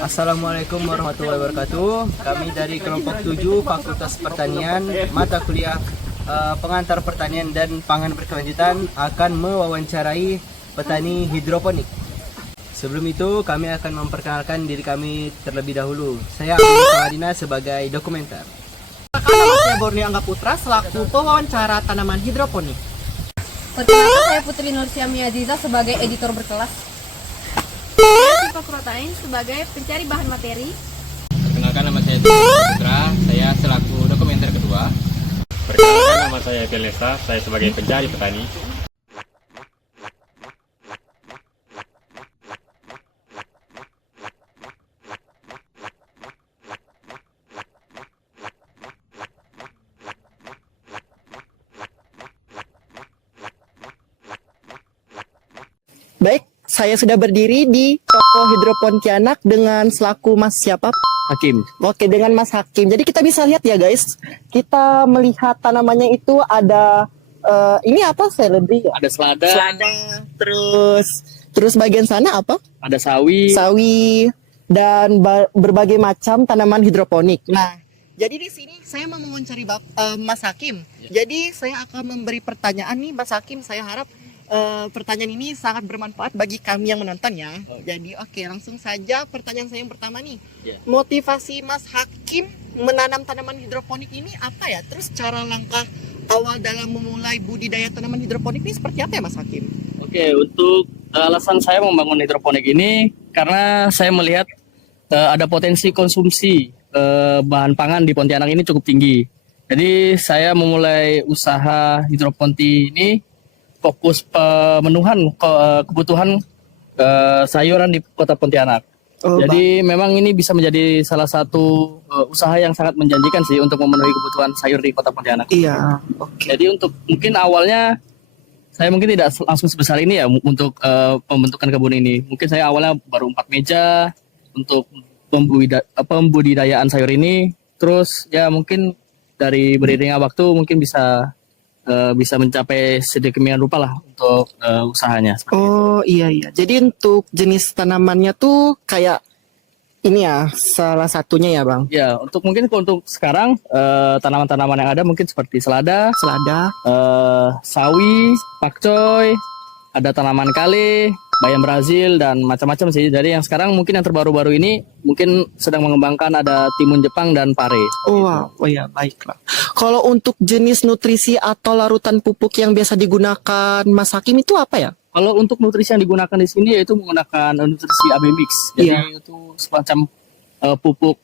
Assalamualaikum warahmatullahi wabarakatuh. Kami dari kelompok 7 Fakultas Pertanian, mata kuliah pengantar pertanian dan pangan berkelanjutan akan mewawancarai petani hidroponik. Sebelum itu kami akan memperkenalkan diri kami terlebih dahulu. Saya Ahmad sebagai dokumenter. Nama saya Borneo Angga Putra selaku pewawancara tanaman hidroponik. Perkenalkan, saya Putri Nursiami Aziza sebagai editor berkelas. Siva Kurotain sebagai pencari bahan materi. Perkenalkan, nama saya Putra, saya selaku dokumenter kedua. Perkenalkan, nama saya Pelesta, saya sebagai pencari petani. Baik, saya sudah berdiri di toko Hidropontianak dengan selaku Mas siapa? Hakim. Oke, dengan Mas Hakim. Jadi kita bisa lihat ya guys, kita melihat tanamannya itu ada ini apa? Seledri ya? Ada selada, Terus bagian sana apa? ada sawi. Sawi dan berbagai macam tanaman hidroponik. Nah, jadi di sini saya mau mewawancari Mas Hakim. Jadi saya akan memberi pertanyaan nih Mas Hakim. Saya harap pertanyaan ini sangat bermanfaat bagi kami yang menonton ya. Jadi oke, langsung saja pertanyaan saya yang pertama nih. Motivasi Mas Hakim menanam tanaman hidroponik ini apa ya? Terus cara langkah awal dalam memulai budidaya tanaman hidroponik ini seperti apa ya Mas Hakim? Oke, untuk alasan saya membangun hidroponik ini karena saya melihat ada potensi konsumsi bahan pangan di Pontianak ini cukup tinggi. Jadi saya memulai usaha hidroponti ini fokus pemenuhan kebutuhan sayuran di Kota Pontianak. Jadi memang ini bisa menjadi salah satu usaha yang sangat menjanjikan sih untuk memenuhi kebutuhan sayur di Kota Pontianak. Iya, oke. Jadi untuk mungkin awalnya saya mungkin tidak langsung sebesar ini ya untuk pembentukan kebun ini. Mungkin saya awalnya baru 4 meja untuk pembudidayaan sayur ini. Terus ya mungkin dari beriringnya waktu mungkin bisa mencapai sedemikian rupa lah untuk usahanya. Oh iya. Jadi untuk jenis tanamannya tuh kayak ini ya salah satunya ya bang. Ya untuk sekarang tanaman-tanaman yang ada mungkin seperti selada, sawi, pakcoy, ada tanaman kale, bayam Brazil dan macam-macam sih. Dari yang sekarang mungkin yang terbaru-baru ini mungkin sedang mengembangkan ada timun Jepang dan pare. Oh wow, oh ya baiklah. Kalau untuk jenis nutrisi atau larutan pupuk yang biasa digunakan Mas Hakim itu apa ya? Kalau untuk nutrisi yang digunakan di sini yaitu menggunakan nutrisi AB mix. Jadi itu semacam pupuk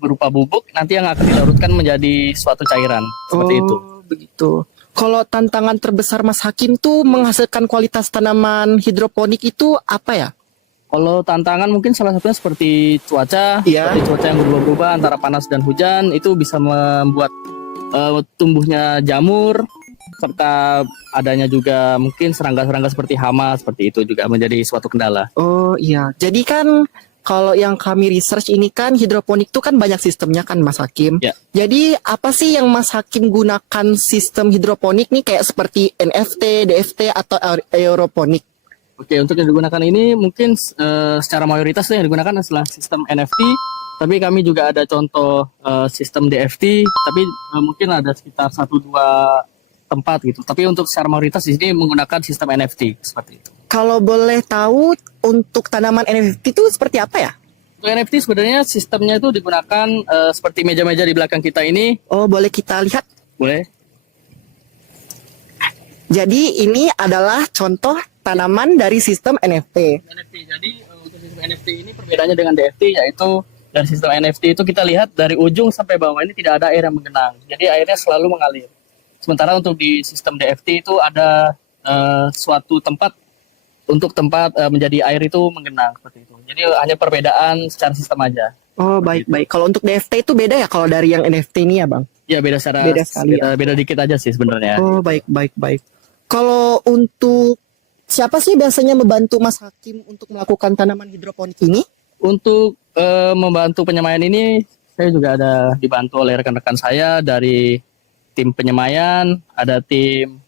berupa bubuk nanti yang akan dilarutkan menjadi suatu cairan seperti itu. Begitu. Kalau tantangan terbesar Mas Hakim tuh menghasilkan kualitas tanaman hidroponik itu apa ya? Kalau tantangan mungkin salah satunya seperti cuaca, seperti cuaca yang berubah-ubah antara panas dan hujan itu bisa membuat tumbuhnya jamur serta adanya juga mungkin serangga-serangga seperti hama seperti itu juga menjadi suatu kendala. Oh iya, jadi kan kalau yang kami research ini kan hidroponik itu kan banyak sistemnya kan Mas Hakim. Ya. Jadi apa sih yang Mas Hakim gunakan sistem hidroponik nih kayak seperti NFT, DFT atau aeroponik? Oke, untuk yang digunakan ini mungkin secara mayoritas yang digunakan adalah sistem NFT. Tapi kami juga ada contoh sistem DFT, tapi mungkin ada sekitar 1-2 tempat gitu. Tapi untuk secara mayoritas di sini menggunakan sistem NFT seperti itu. Kalau boleh tahu untuk tanaman NFT itu seperti apa ya? Untuk NFT sebenarnya sistemnya itu digunakan seperti meja-meja di belakang kita ini. Oh, boleh kita lihat? Boleh. Jadi ini adalah contoh tanaman dari sistem NFT. NFT. Jadi untuk sistem NFT ini perbedaannya dengan DFT yaitu dari sistem NFT itu kita lihat dari ujung sampai bawah ini tidak ada air yang menggenang. Jadi airnya selalu mengalir. Sementara untuk di sistem DFT itu ada suatu tempat menjadi air itu menggenang seperti itu. Jadi hanya perbedaan secara sistem aja. Oh baik. Kalau untuk DFT itu beda ya kalau dari yang NFT ini ya bang? Ya beda sekali. Beda dikit aja sih sebenarnya. Oh baik. Kalau untuk siapa sih biasanya membantu Mas Hakim untuk melakukan tanaman hidroponik ini? Untuk membantu penyemaian ini saya juga ada dibantu oleh rekan-rekan saya dari tim penyemaian, ada tim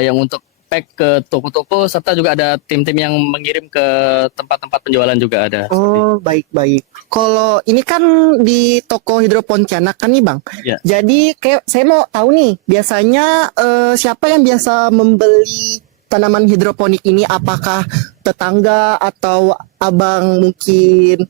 yang untuk pack ke toko-toko, serta juga ada tim-tim yang mengirim ke tempat-tempat penjualan juga ada. Oh, baik-baik. Kalau ini kan di toko hidropontianak kan nih Bang. Ya. Jadi kayak saya mau tahu nih, biasanya siapa yang biasa membeli tanaman hidroponik ini? Apakah tetangga atau abang mungkin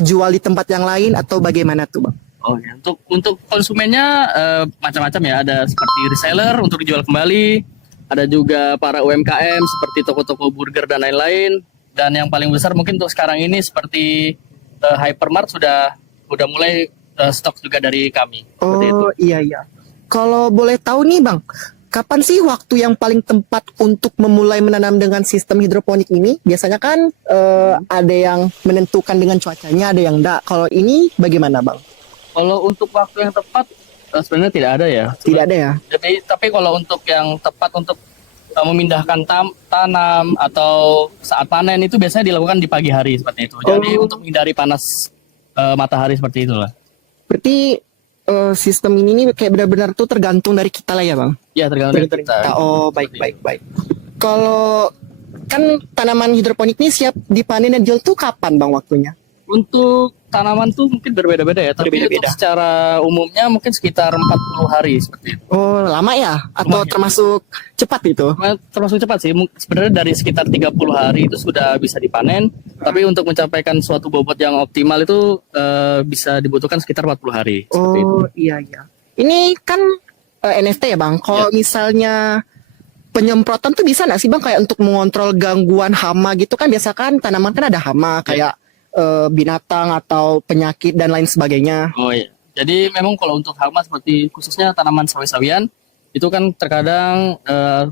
jual di tempat yang lain atau bagaimana tuh Bang? Oh ya, untuk konsumennya macam-macam ya, ada seperti reseller untuk dijual kembali, ada juga para UMKM seperti toko-toko burger dan lain-lain, dan yang paling besar mungkin untuk sekarang ini seperti hypermart sudah mulai stok juga dari kami. Seperti itu. Oh iya. Kalau boleh tahu nih Bang, kapan sih waktu yang paling tepat untuk memulai menanam dengan sistem hidroponik ini? Biasanya kan ada yang menentukan dengan cuacanya, ada yang enggak. Kalau ini bagaimana Bang? Kalau untuk waktu yang tepat sebenarnya tidak ada ya. Tidak ada ya? Jadi tapi kalau untuk yang tepat untuk memindahkan tanam atau saat panen itu biasanya dilakukan di pagi hari seperti itu. Jadi untuk menghindari panas matahari seperti itulah. Berarti sistem ini nih kayak benar-benar tuh tergantung dari kita lah ya Bang? Ya tergantung dari kita. Oh baik. Kalau kan tanaman hidroponik ini siap dipanen dan dijual tuh kapan Bang waktunya? Untuk tanaman tuh mungkin berbeda-beda ya, tapi Berbeda-beda. untuk secara umumnya mungkin sekitar 40 hari seperti itu. Oh lama ya? Atau Lumayan. termasuk cepat itu? Termasuk cepat sih, sebenarnya dari sekitar 30 hari itu sudah bisa dipanen, tapi untuk mencapaikan suatu bobot yang optimal itu bisa dibutuhkan sekitar 40 hari. Seperti itu. Oh iya. Ini kan NFT ya Bang. Kalau misalnya penyemprotan tuh bisa nggak sih Bang kayak untuk mengontrol gangguan hama gitu kan? Biasa kan tanaman kan ada hama kayak binatang atau penyakit dan lain sebagainya. Oh iya. Jadi memang kalau untuk hama seperti khususnya tanaman sawi-sawian itu kan terkadang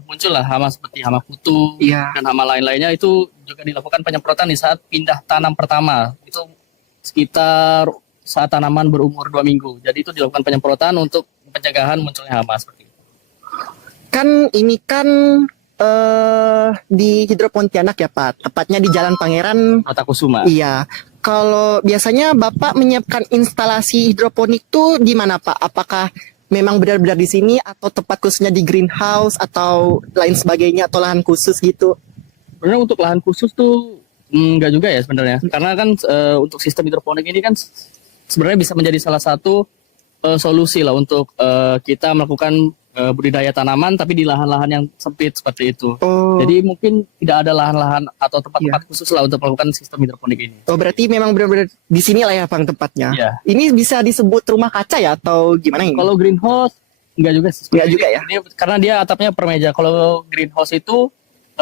muncul lah hama seperti hama kutu Iya. dan hama lain-lainnya, itu juga dilakukan penyemprotan di saat pindah tanam pertama. Itu sekitar saat tanaman berumur 2 minggu. Jadi itu dilakukan penyemprotan untuk pencegahan munculnya hama seperti itu. Kan ini kan di Hidropontianak ya Pak, tepatnya di Jalan Pangeran. Kota Kusuma. Iya. Kalau biasanya Bapak menyiapkan instalasi hidroponik tuh di mana Pak? Apakah memang benar-benar di sini atau tepat khususnya di greenhouse atau lain sebagainya atau lahan khusus gitu? Sebenarnya untuk lahan khusus tuh enggak juga ya sebenarnya. Karena kan untuk sistem hidroponik ini kan sebenarnya bisa menjadi salah satu solusi lah untuk kita melakukan budidaya tanaman tapi di lahan-lahan yang sempit seperti itu. Oh. Jadi mungkin tidak ada lahan-lahan atau tempat-tempat khusus lah untuk melakukan sistem hidroponik ini. Oh berarti memang benar-benar di sini lah ya Bang tempatnya. Iya. Ini bisa disebut rumah kaca ya atau gimana ini? Kalau greenhouse enggak juga sih. Enggak juga ya? Ini, karena dia atapnya per meja. Kalau greenhouse itu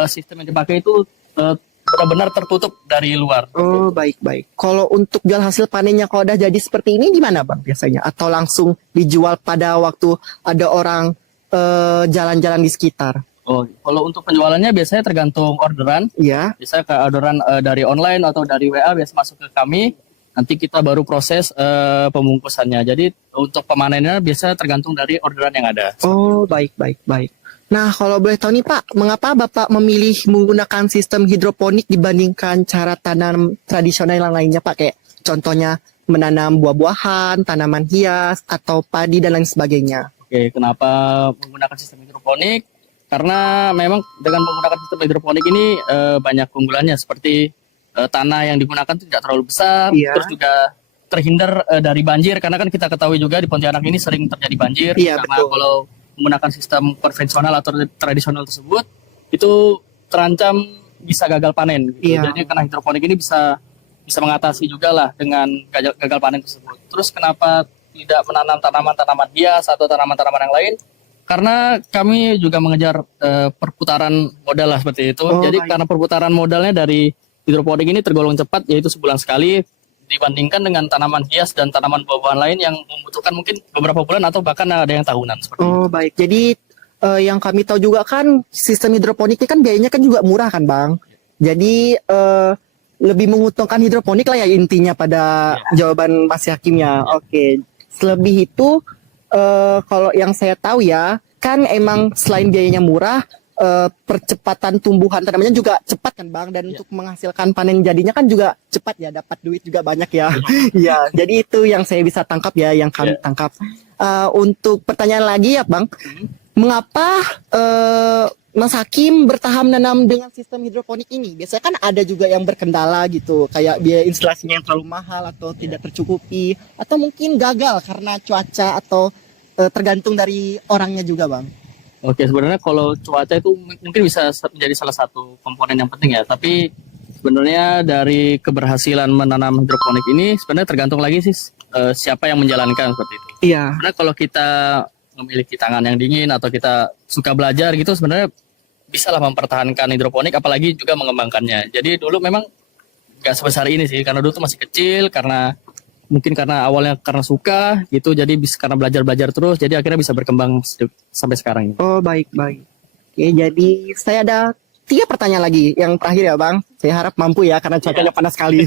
sistem yang dipakai itu benar-benar tertutup dari luar. Oh baik. Kalau untuk jual hasil panennya kalau udah jadi seperti ini di mana Bang biasanya? Atau langsung dijual pada waktu ada orang jalan-jalan di sekitar? Oh, kalau untuk penjualannya biasanya tergantung orderan. Iya. Bisa ke orderan dari online atau dari WA biasa masuk ke kami. Nanti kita baru proses pembungkusannya. Jadi untuk pemanennya biasa tergantung dari orderan yang ada. Oh baik. Nah kalau boleh tahu nih Pak, mengapa Bapak memilih menggunakan sistem hidroponik dibandingkan cara tanam tradisional yang lainnya Pak? Kayak contohnya menanam buah-buahan, tanaman hias, atau padi dan lain sebagainya. Oke, kenapa menggunakan sistem hidroponik? Karena memang dengan menggunakan sistem hidroponik ini banyak keunggulannya, seperti tanah yang digunakan tidak terlalu besar, Iya. terus juga terhindar dari banjir, karena kan kita ketahui juga di Pontianak ini sering terjadi banjir. Iya, Karena betul. kalau menggunakan sistem konvensional atau tradisional tersebut itu terancam bisa gagal panen. Gitu. Iya. Jadi karena hidroponik ini bisa mengatasi juga lah dengan gagal panen tersebut. Terus kenapa tidak menanam tanaman-tanaman hias atau tanaman-tanaman yang lain? Karena kami juga mengejar perputaran modal lah seperti itu. Oh, Jadi baik. karena perputaran modalnya dari hidroponik ini tergolong cepat, yaitu sebulan sekali, dibandingkan dengan tanaman hias dan tanaman buah-buahan lain yang membutuhkan mungkin beberapa bulan atau bahkan ada yang tahunan seperti itu. Oh baik. Jadi yang kami tahu juga kan sistem hidroponik ini kan biayanya kan juga murah kan Bang. Jadi lebih menguntungkan hidroponik lah ya intinya pada jawaban Mas Hakim ya. Oke. Selebih itu kalau yang saya tahu ya kan emang selain biayanya murah, percepatan tumbuhan tanamannya juga cepat kan Bang, dan untuk menghasilkan panen jadinya kan juga cepat ya, dapat duit juga banyak ya. Iya, jadi itu yang saya bisa tangkap ya, yang kami tangkap. Untuk pertanyaan lagi ya Bang, mengapa Mas Hakim bertahan menanam dengan sistem hidroponik ini? Biasanya kan ada juga yang berkendala gitu, kayak biaya instalasinya yang terlalu mahal atau tidak tercukupi, atau mungkin gagal karena cuaca atau tergantung dari orangnya juga, Bang. Oke, sebenarnya kalau cuaca itu mungkin bisa menjadi salah satu komponen yang penting ya. Tapi sebenarnya dari keberhasilan menanam hidroponik ini sebenarnya tergantung lagi sih siapa yang menjalankan seperti itu. Iya. Karena kalau kita memiliki tangan yang dingin atau kita suka belajar gitu, sebenarnya bisalah mempertahankan hidroponik, apalagi juga mengembangkannya. Jadi dulu memang nggak sebesar ini sih, karena dulu tuh masih kecil, mungkin karena awalnya karena suka gitu, jadi karena belajar terus, jadi akhirnya bisa berkembang sampai sekarang ini. Oh, baik. Oke, jadi saya ada 3 pertanyaan lagi. Yang terakhir ya, Bang. Saya harap mampu ya, karena cuacanya panas sekali.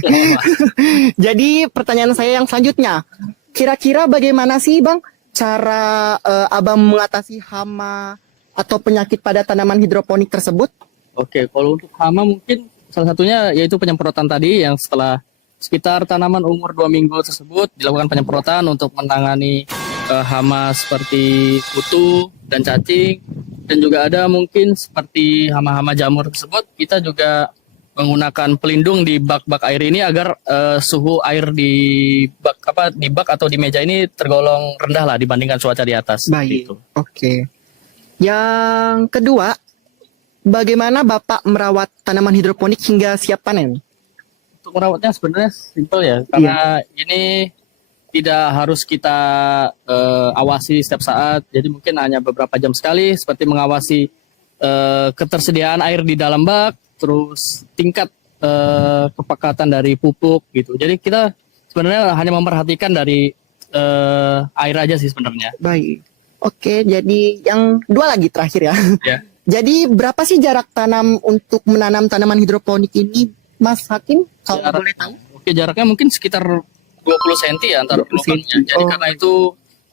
Jadi pertanyaan saya yang selanjutnya, kira-kira bagaimana sih, Bang, cara Abang mengatasi hama atau penyakit pada tanaman hidroponik tersebut? Oke, kalau untuk hama mungkin salah satunya yaitu penyemprotan tadi, yang setelah sekitar tanaman umur 2 minggu tersebut dilakukan penyemprotan untuk menangani hama seperti kutu dan cacing, dan juga ada mungkin seperti hama-hama jamur tersebut. Kita juga menggunakan pelindung di bak-bak air ini agar suhu air di bak atau di meja ini tergolong rendah lah dibandingkan cuaca di atas. Baik. Gitu. Oke. Yang kedua, bagaimana Bapak merawat tanaman hidroponik hingga siap panen? Untuk merawatnya sebenarnya simpel ya, karena ini tidak harus kita awasi setiap saat. Jadi mungkin hanya beberapa jam sekali, seperti mengawasi ketersediaan air di dalam bak, terus tingkat kepekatan dari pupuk gitu. Jadi kita sebenarnya hanya memperhatikan dari air aja sih sebenarnya. Baik. Oke, jadi yang 2 lagi terakhir ya. Ya. Jadi berapa sih jarak tanam untuk menanam tanaman hidroponik ini, Mas Hakim? Kalau Jarak- boleh tahu? Oke, jaraknya mungkin sekitar 20 cm ya antar 20 lubangnya. cm. Jadi Oh. karena itu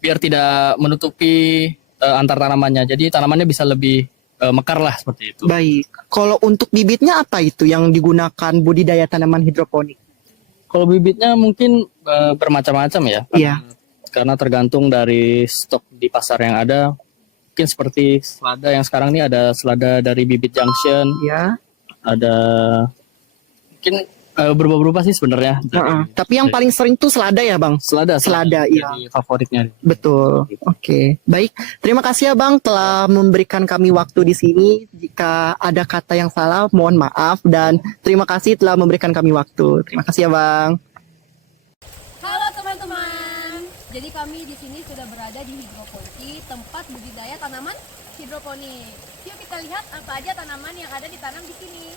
biar tidak menutupi antar tanamannya. Jadi tanamannya bisa lebih mekar lah seperti itu. Baik. Kalau untuk bibitnya apa itu yang digunakan budidaya tanaman hidroponik? Kalau bibitnya mungkin bermacam-macam ya. Iya. Karena tergantung dari stok di pasar yang ada. Mungkin seperti selada yang sekarang ini ada selada dari Bibit Junction, Ya. ada mungkin berubah-ubah sih sebenarnya. Tapi yang paling sering tuh selada ya, Bang? Selada iya. jadi favoritnya. Betul. Oke. Baik. Terima kasih ya, Bang, telah memberikan kami waktu di sini. Jika ada kata yang salah, mohon maaf, dan terima kasih telah memberikan kami waktu. Terima kasih ya, Bang. Halo teman-teman. Jadi kami di sini sudah berada di hidroponik, tempat budidaya tanaman hidroponik. Yuk kita lihat apa aja tanaman yang ada ditanam di sini.